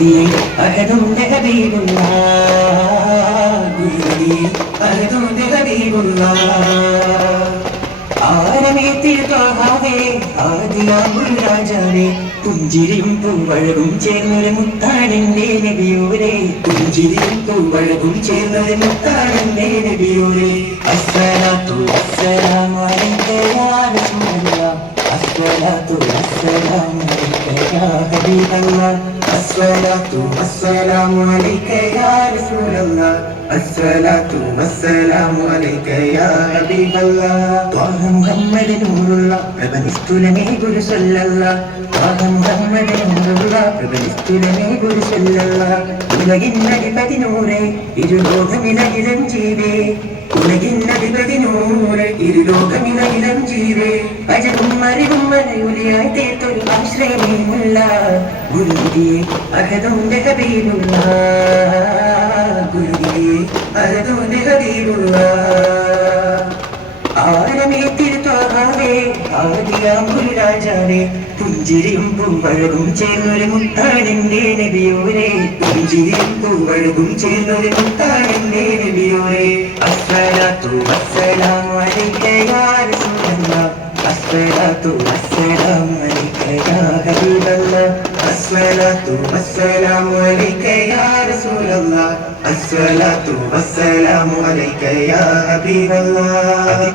ഗുരുതിയെ അഹദുന്റെ ഹബീബുള്ള ഗുരുതിയെ അഹദുന്റെ ഹബീബുള്ള ആരമേത്തിൽ ത്വാഹാവേ ആദിയാമുൽ രാജാവേ പുഞ്ചിരിയും പൂവഴകും ചേർന്നൊരു മുത്താണെന്റെ നബിയൂരേ പുഞ്ചിരിയും പൂവഴകും ചേർന്നൊരു മുത്താണെന്റെ നബിയൂരേ അസ്സലാത്തു വസ്സലാമു അലൈക യാ റസൂലല്ലാഹ് അസ്സലാത്തു വസ്സലാമു അലൈക യാ ഹബീബല്ലാഹ് അസ്സലാത്തു വസ്സലാമു അലൈക യാ റസൂലല്ലാഹ് അസ്സലാത്തു വസ്സലാമു അലൈക യാ ഹബീബല്ലാഹ് ത്വാഹ മുഹമ്മദ് നൂറുള്ള പ്രഭനിസ്തുലമേ ഗുരു സല്ലല്ലാഹ് ത്വാഹ മുഹമ്മദ് നൂറുള്ള പ്രഭനിസ്തുലമേ ഗുരു സല്ലല്ലാഹ് ഉലകിന്നധിപതി നൂറേ ഇരുലോകമിലകിലം ജീവേ ഉലകിന്നധിപതി നൂറേ ഇരുലോകമിലകിലം ജീവേ അജകും അറിവും മലയുലിയായി തീർത്തൊരു ആശ്രയമേമുള്ള ഗുരുതിയെ അഹദുന്റെ ഹബീബുള്ള ഗുരുതിയെ അഹദുന്റെ ഹബീബുള്ള ആരമേത്തിൽ ത്വാഹാവേ ആദിയാമുൽ രാജാവേ പുഞ്ചിരിയും പൂവഴകും ചേർന്നൊരു മുത്താണെന്റെ നബിയൂരേ പുഞ്ചിരിയും പൂവഴകും ചേർന്നൊരു മുത്താണെന്റെ നബിയൂരേ അസ്സലാത്തു വസ്സലാമു അലൈക യാ റസൂലല്ലാഹ് അസ്സലാത്തു വസ്സലാമു അലൈക യാ ഹബീബല്ലാഹ് അസ്സലാത്തു വസ്സലാമു അലൈക യാ റസൂലല്ലാഹ് അസ്സലാത്തു വസ്സലാമു അലൈക യാ ഹബീബല്ലാഹ്